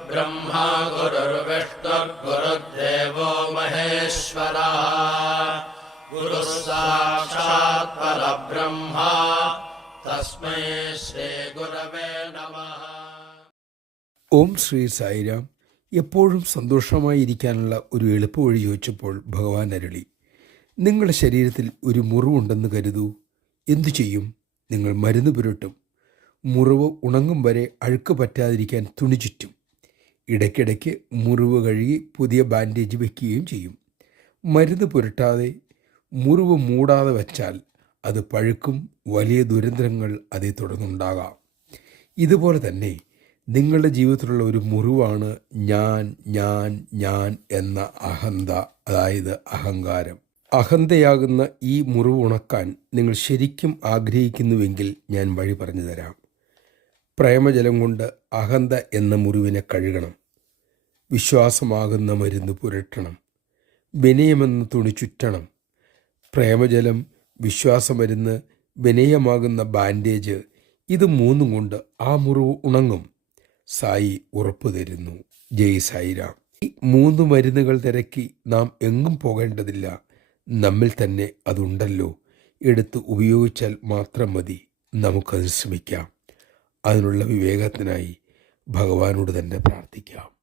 गुरुर्ब्रह्मा गुरुर्विष्णुर्गुरुर्देवो महेश्वरः गुरुः साक्षात् परब्रह्म तस्मै ശ്രീഗുരവേ നമഃ. ഓം ശ്രീ സായിരാം. എപ്പോഴും സന്തോഷമായിരിക്കാനുള്ള ഒരു എളുപ്പവഴി ചോദിച്ചപ്പോൾ ഭഗവാൻ അരുളി, നിങ്ങളുടെ ശരീരത്തിൽ ഒരു മുറിവുണ്ടെന്ന് കരുതൂ. എന്തു ചെയ്യും? നിങ്ങൾ മരുന്ന് പുരട്ടും. മുറിവ് ഉണങ്ങും വരെ അഴുക്ക് പറ്റാതിരിക്കാൻ തുണി ചുറ്റും. ഇടയ്ക്കിടയ്ക്ക് മുറിവ് കഴുകി പുതിയ ബാൻഡേജ് വയ്ക്കുകയും ചെയ്യും. മരുന്ന് പുരട്ടാതെ മുറിവ് മൂടാതെ വച്ചാൽ അത് പഴുക്കും. വലിയ ദുരന്തങ്ങൾ അതേ തുടർന്നുണ്ടാകാം. ഇതുപോലെ തന്നെ നിങ്ങളുടെ ജീവിതത്തിലുള്ള ഒരു മുറിവാണ് ഞാൻ എന്ന അഹന്ത, അതായത് അഹങ്കാരം. അഹന്തയാകുന്ന ഈ മുറിവ് ഉണക്കാൻ നിങ്ങൾ ശരിക്കും ആഗ്രഹിക്കുന്നുവെങ്കിൽ ഞാൻ വഴി പറഞ്ഞു തരാം. പ്രേമജലം കൊണ്ട് അഹന്ത എന്ന മുറിവിനെ കഴുകണം. വിശ്വാസമാകുന്ന മരുന്ന് പുരട്ടണം. വിനയമെന്ന തുണി ചുറ്റണം. പ്രേമജലം, വിശ്വാസമരുന്ന്, വിനയമാകുന്ന ബാൻഡേജ്, ഇത് മൂന്നും കൊണ്ട് ആ മുറിവ് ഉണങ്ങും. സായി ഉറപ്പു തരുന്നു. ജയ് സായിരാം. ഈ 3 മരുന്നുകൾ തിരക്കി നാം എങ്ങും പോകേണ്ടതില്ല. നമ്മിൽ തന്നെ അതുണ്ടല്ലോ. എടുത്ത് ഉപയോഗിച്ചാൽ മാത്രം മതി. നമുക്കത് ശ്രമിക്കാം. അതിനുള്ള വിവേകത്തിനായി ഭഗവാനോട് തന്നെ പ്രാർത്ഥിക്കാം.